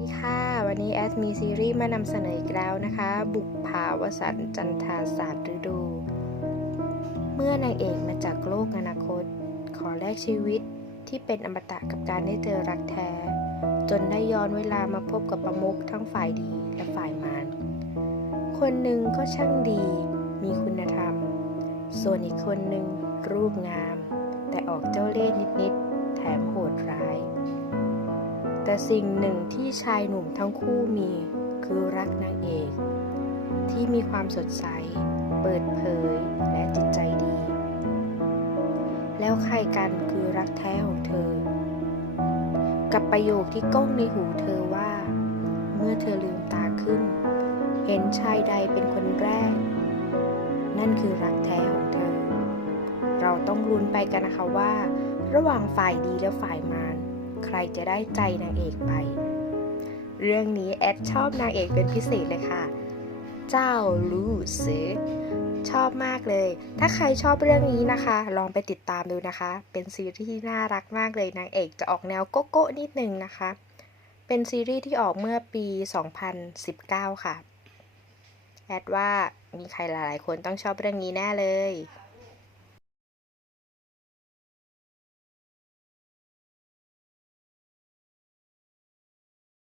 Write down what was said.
ดีค่ะ วันนี้แอดมีซีรีส์มานำเสนออีกแล้วนะคะ บุกผาวสันต์จันทาศาสตร์ฤดู เมื่อนางเอกมาจากโลกอนาคต ขอแลกชีวิตที่เป็นอมตะกับการได้เจอรักแท้ จนได้ย้อนเวลามาพบกับประมุขทั้งฝ่ายดีและฝ่ายมารคนหนึ่งก็ช่างดี มีคุณธรรม ส่วนอีกคนหนึ่งรูปงาม แต่ออกเจ้าเล่ห์นิดๆแถมโหดร้าย แต่สิ่งหนึ่งที่ชายหนุ่มทั้งคู่มีคือรักนางเอก ที่มีความสดใส เปิดเผยและจิตใจดี แล้วใครกันคือรักแท้ของเธอ กับประโยคที่ก้องในหูเธอว่า เมื่อเธอลืมตาขึ้น เห็นชายใดเป็นคนแรก นั่นคือรักแท้ของเธอ เราต้องลุ้นไปกันนะคะว่า ระหว่างฝ่ายดีและฝ่ายมาร ใครจะได้ใจนางเอกไป เรื่องนี้แอดชอบนางเอกเป็นพิเศษเลยค่ะ เจ้าลูซื้อชอบมากเลย ถ้าใครชอบเรื่องนี้นะคะ ลองไปติดตามดูนะคะ เป็นซีรีส์ที่น่ารักมากเลย นางเอกจะออกแนวโกโก้นิดนึงนะคะ เป็นซีรีส์ที่ออกเมื่อปี 2019 ค่ะ แอดว่ามีใครหลายๆ คนต้องชอบเรื่องนี้แน่เลย